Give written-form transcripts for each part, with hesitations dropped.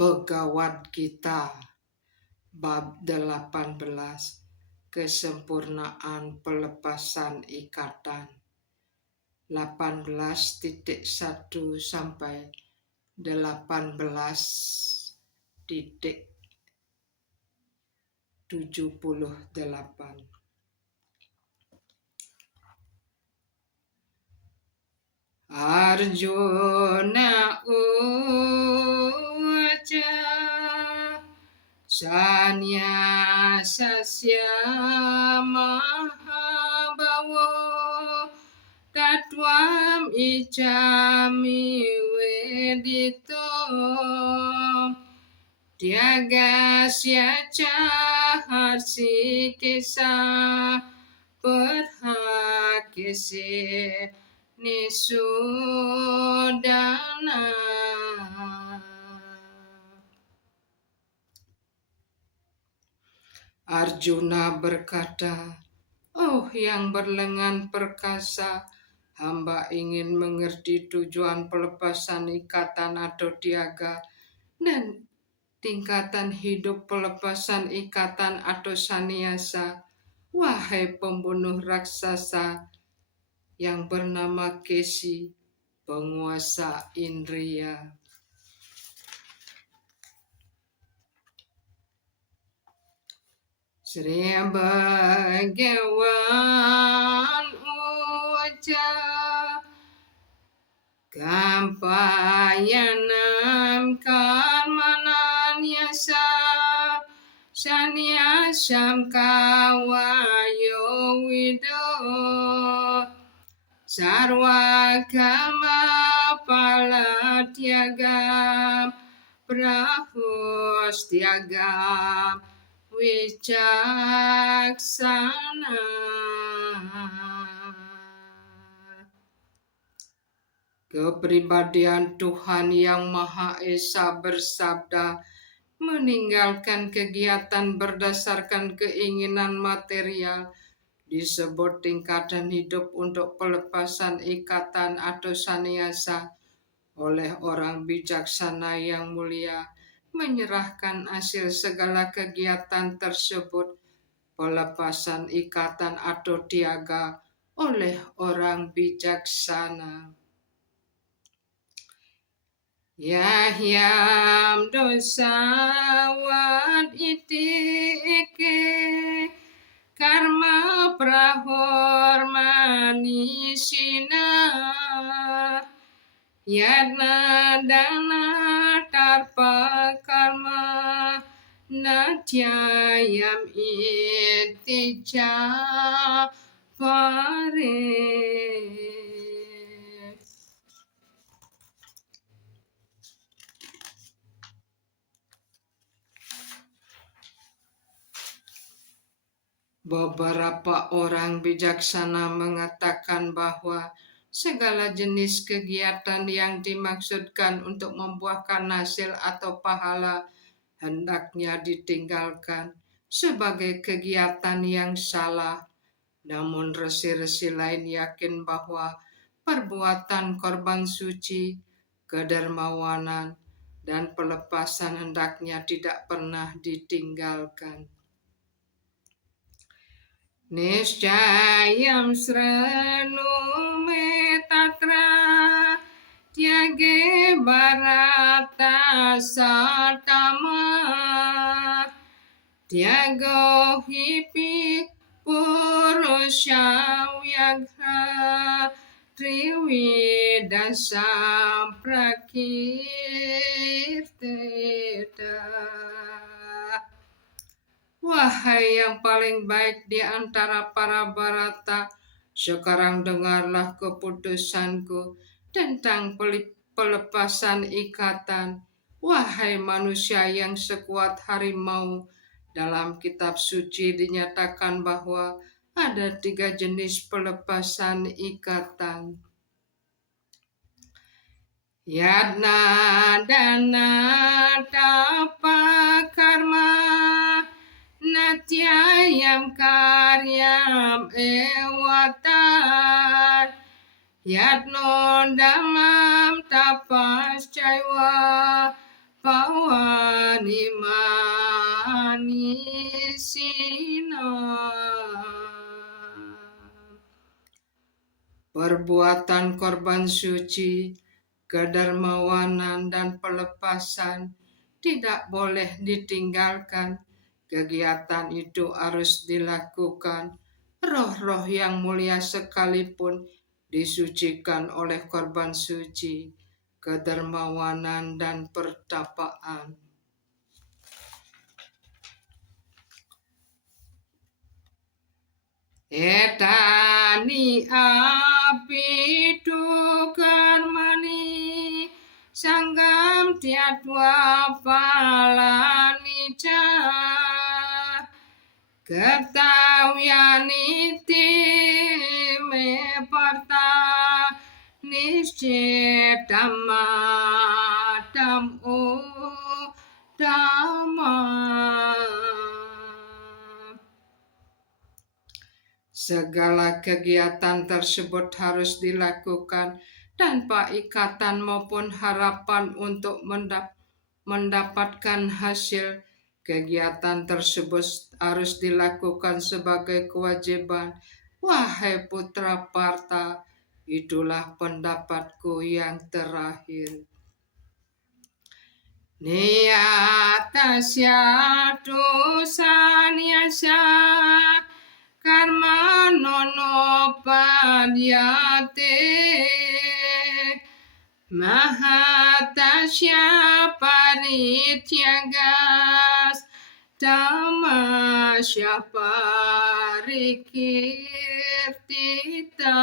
Bhagavad Gita bab 18, kesempurnaan pelepasan ikatan, 18.1 sampai 18.78. Arjuna uwaca sanyasasya mahabhawo tatvam icami vedito Tyagasya ca harsikesa perhakese nisudana. Arjuna berkata, "Oh yang berlengan perkasa, hamba ingin mengerti tujuan pelepasan ikatan atau tiaga dan tingkatan hidup pelepasan ikatan atau sannyasa. Wahai pembunuh raksasa yang bernama Kesi, penguasa indria." Sri Bhagawan uwaca kampayanam karmananyasa sanyasam kawayo wido sarvakama palatyagam prahostyagam wicaksana. Kepribadian Tuhan Yang Maha Esa bersabda, meninggalkan kegiatan berdasarkan keinginan material disebut tingkatan hidup untuk pelepasan ikatan atau sannyasa. Oleh orang bijaksana yang mulia, menyerahkan hasil segala kegiatan tersebut, pelepasan ikatan atau tiaga oleh orang bijaksana. Yahyam dosawat iti eke karma prahormanisina yadna dana tarpa karma natyayam itija pare. Beberapa orang bijaksana mengatakan bahwa segala jenis kegiatan yang dimaksudkan untuk membuahkan hasil atau pahala hendaknya ditinggalkan sebagai kegiatan yang salah. Namun resi-resi lain yakin bahwa perbuatan korban suci, kedermawanan, dan pelepasan hendaknya tidak pernah ditinggalkan. Niscayam srenu me tatra tyage bharata satama tyago hipi purusya vyagha trividasam prakirteta. Wahai yang paling baik di antara para Bharata, sekarang dengarlah keputusanku tentang pelepasan ikatan. Wahai manusia yang sekuat harimau, dalam kitab suci dinyatakan bahwa ada 3 jenis pelepasan ikatan. Yadna dana tapa karma natyayam karyam ewatan yadno damam tapascaiva pawa perbuatan korban suci, kedermawanan dan pelepasan tidak boleh ditinggalkan. Kegiatan itu harus dilakukan. Roh-roh yang mulia sekalipun disucikan oleh korban suci, kedermawanan dan pertapaan. Etani api tukar mani sanggam tiatwa palani car ketawianiti me parta niscetama tamu dama. Segala kegiatan tersebut harus dilakukan tanpa ikatan maupun harapan untuk mendapatkan hasil. Kegiatan tersebut harus dilakukan sebagai kewajiban. Wahai putra Partha, itulah pendapatku yang terakhir. Niyatasya tusanyasya karma nono padyate mahatasya parityagas tamasya parikirtita.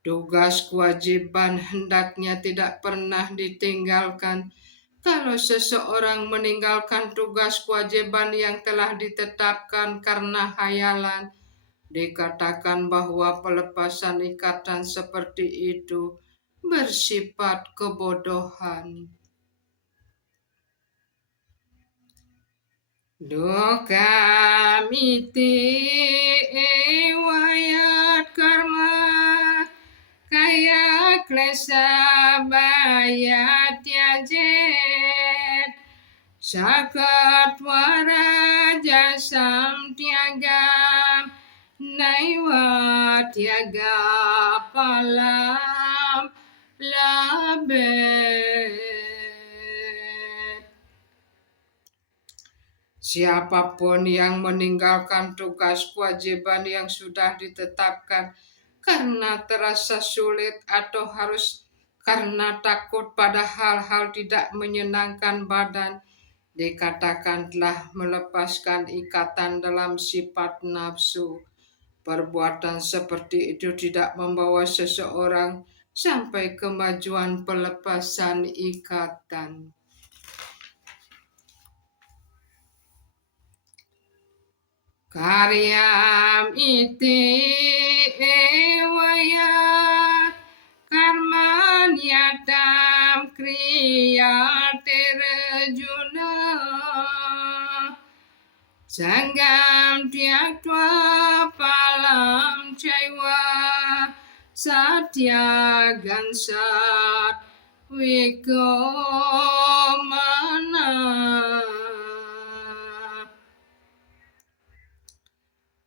Tugas kewajiban hendaknya tidak pernah ditinggalkan. Kalau seseorang meninggalkan tugas kewajiban yang telah ditetapkan karena hayalan, dikatakan bahwa pelepasan ikatan seperti itu bersifat kebodohan. Dokamiti ewayat karma kaya klesa bayat yajet sakat waraja sam tiagam naiwa tiaga palam labet. Siapapun yang meninggalkan tugas kewajiban yang sudah ditetapkan karena terasa sulit atau harus karena takut pada hal-hal tidak menyenangkan badan, dikatakan telah melepaskan ikatan dalam sifat nafsu. Perbuatan seperti itu tidak membawa seseorang sampai kemajuan pelepasan ikatan. Karyam iti ewayat karmanyatam kriya terjuna sanggam tiatwa palam caiwa satya gansat wikomana.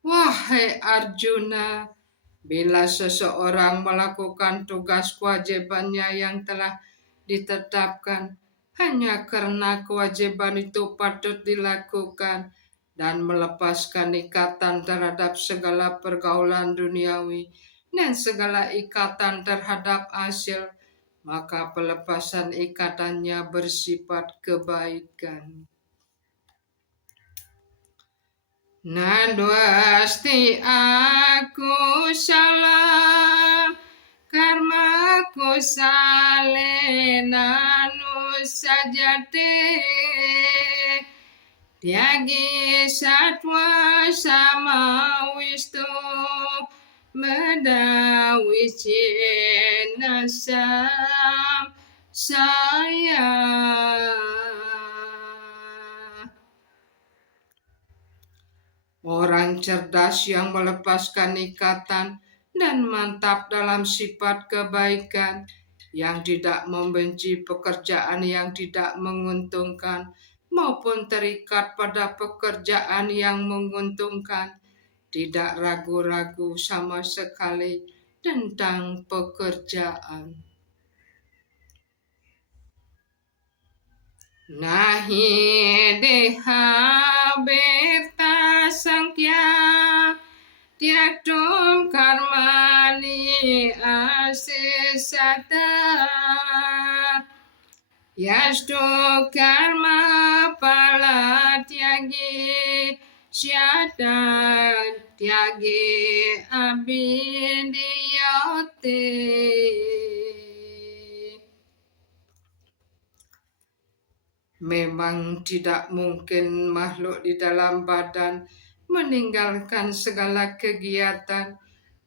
Wahai Arjuna, bila seseorang melakukan tugas kewajibannya yang telah ditetapkan hanya karena kewajiban itu patut dilakukan dan melepaskan ikatan terhadap segala pergaulan duniawi dan segala ikatan terhadap hasil, maka pelepasan ikatannya bersifat kebaikan. Nadwasti aku salam karma ku salena nusajate tiagi satwa sama wistu medawicina sam saya. Orang cerdas yang melepaskan ikatan dan mantap dalam sifat kebaikan, yang tidak membenci pekerjaan yang tidak menguntungkan maupun terikat pada pekerjaan yang menguntungkan, tidak ragu-ragu sama sekali tentang pekerjaan. Nahi deha beta sangkya tiak tum karmani asesata yastu karma pala tiagi syata tiagi abidiyote. Memang tidak mungkin makhluk di dalam badan meninggalkan segala kegiatan,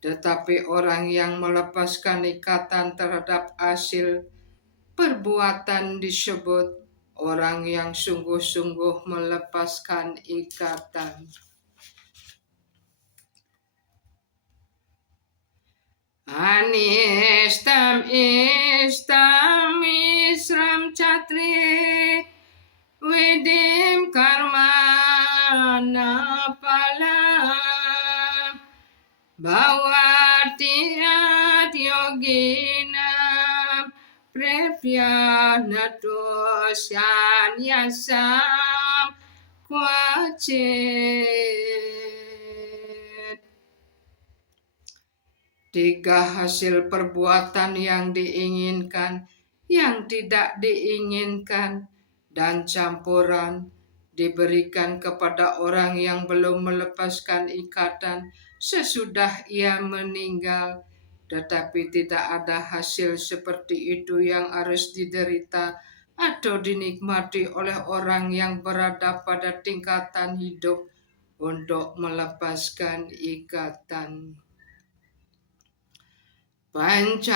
tetapi orang yang melepaskan ikatan terhadap hasil perbuatan disebut orang yang sungguh-sungguh melepaskan ikatan. Anistam istam isram catri Widim karma napalam bawa tiat yogina prevya natosyan yasam kwacit. Tiga hasil perbuatan yang diinginkan, yang tidak diinginkan, dan campuran diberikan kepada orang yang belum melepaskan ikatan sesudah ia meninggal, tetapi tidak ada hasil seperti itu yang harus diderita atau dinikmati oleh orang yang berada pada tingkatan hidup untuk melepaskan ikatan. Pancaitani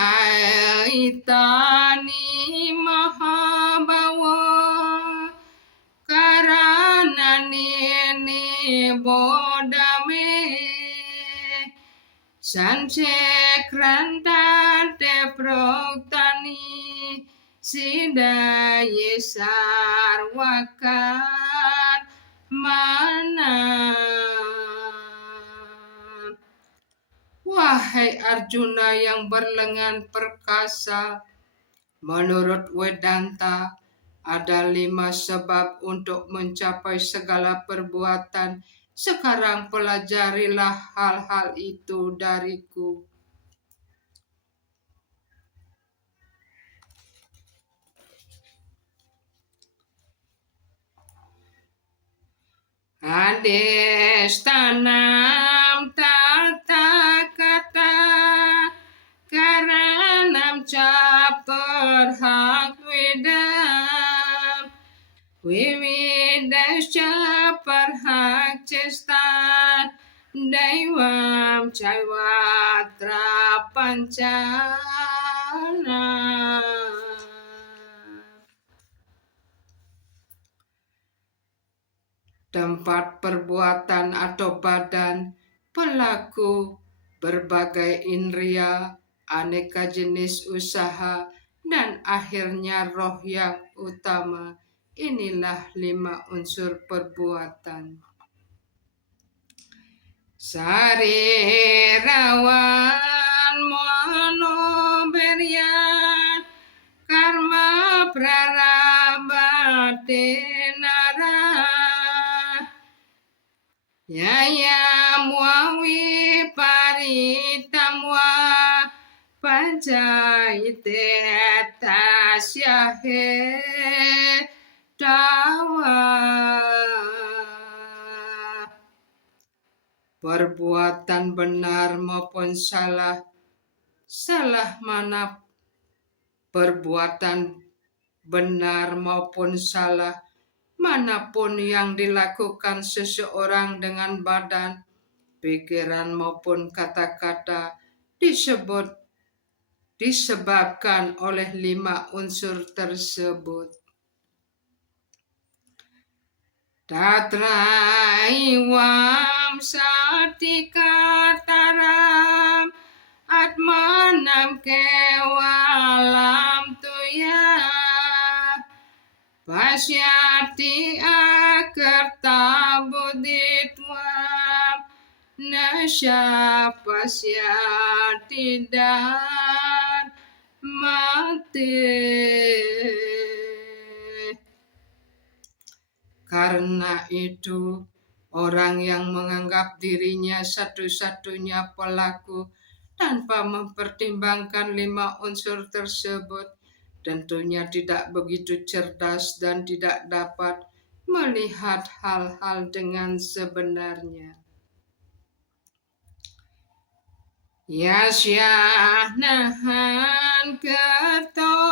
mahabawa karanani bodame sancekranta te proktani sidaye sarwakan mana. Wahai Arjuna yang berlengan perkasa, menurut Vedanta ada 5 sebab untuk mencapai segala perbuatan. Sekarang pelajarilah hal-hal itu dariku. Ades tanam tata kata karanam caper hak widam wiwidas caper hak cestan daiwam caiwatra pancana. Tempat perbuatan atau badan, pelaku, berbagai indria, aneka jenis usaha, dan akhirnya roh yang utama. Inilah 5 unsur perbuatan. Sarirawan monoberian karma prarabatenara Yaya muawi paritamwa pancaite tasyahe tawa. Perbuatan benar maupun salah, salah mana perbuatan benar maupun salah, manapun yang dilakukan seseorang dengan badan, pikiran maupun kata-kata disebabkan oleh 5 unsur tersebut. Tatraiwam satikataram atmanam kewalam tuya pasyati akarta bodhitvam na siapa yang tidak mati. Karena itu, orang yang menganggap dirinya satu-satunya pelaku tanpa mempertimbangkan 5 unsur tersebut tentunya tidak begitu cerdas dan tidak dapat melihat hal-hal dengan sebenarnya. Ya syah nahan ketobawa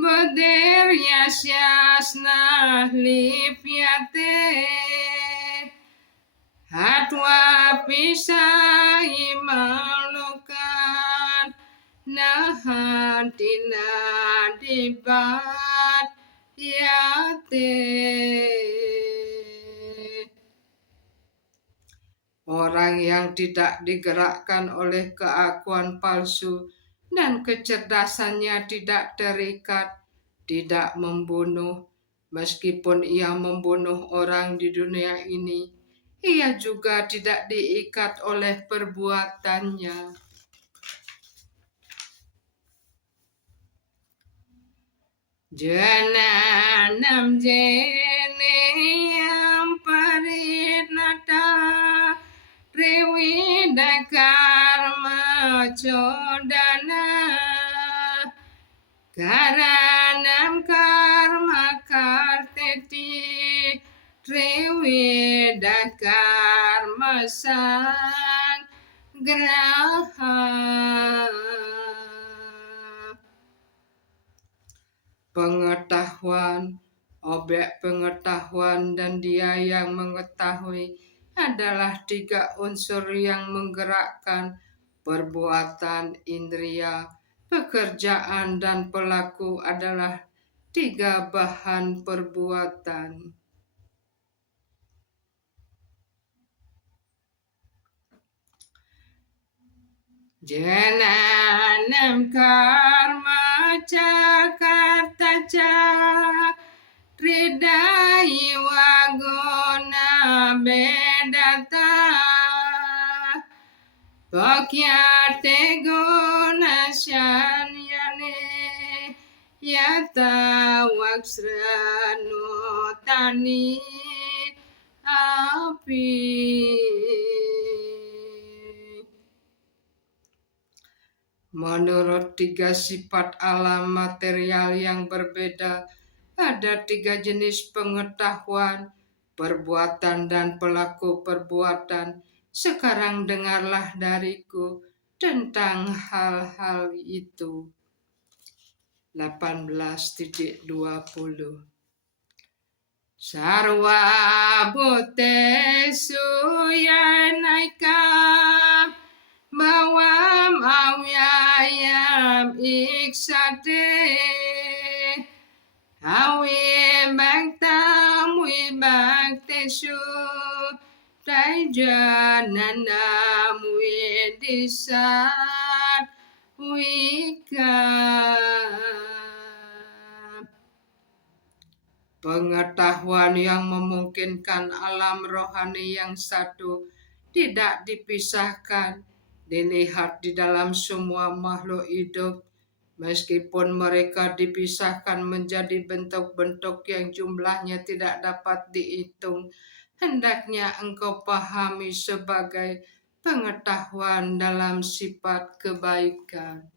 Bader ya syasna lipiate Hatwa pisai malukan Nahan tina dibat yate. Orang yang tidak digerakkan oleh keakuan palsu dan kecerdasannya tidak terikat, tidak membunuh. Meskipun ia membunuh orang di dunia ini, ia juga tidak diikat oleh perbuatannya. Jananam jene yang parinata Triwida karma chodana Karanam karma karteti Triwida karma sang graha. Pengetahuan, objek pengetahuan dan dia yang mengetahui adalah 3 unsur yang menggerakkan perbuatan indria. Pekerjaan dan pelaku adalah 3 bahan perbuatan. Jananam karma cakarta Ridai wagona bedata Pakyate gona syanyane Yata waksrano tani api. Menurut 3 sifat alam material yang berbeda, ada 3 jenis pengetahuan, perbuatan dan pelaku perbuatan. Sekarang dengarlah dariku tentang hal-hal itu. 18.20 Sarwa bhutesu yanaikam Bawam awyayam iksate Awi bhaktam vibhaktesu Taijananam vidisat wikam. Pengetahuan yang memungkinkan alam rohani yang satu tidak dipisahkan, dilihat di dalam semua makhluk hidup, meskipun mereka dipisahkan menjadi bentuk-bentuk yang jumlahnya tidak dapat dihitung, hendaknya engkau pahami sebagai pengetahuan dalam sifat kebaikan.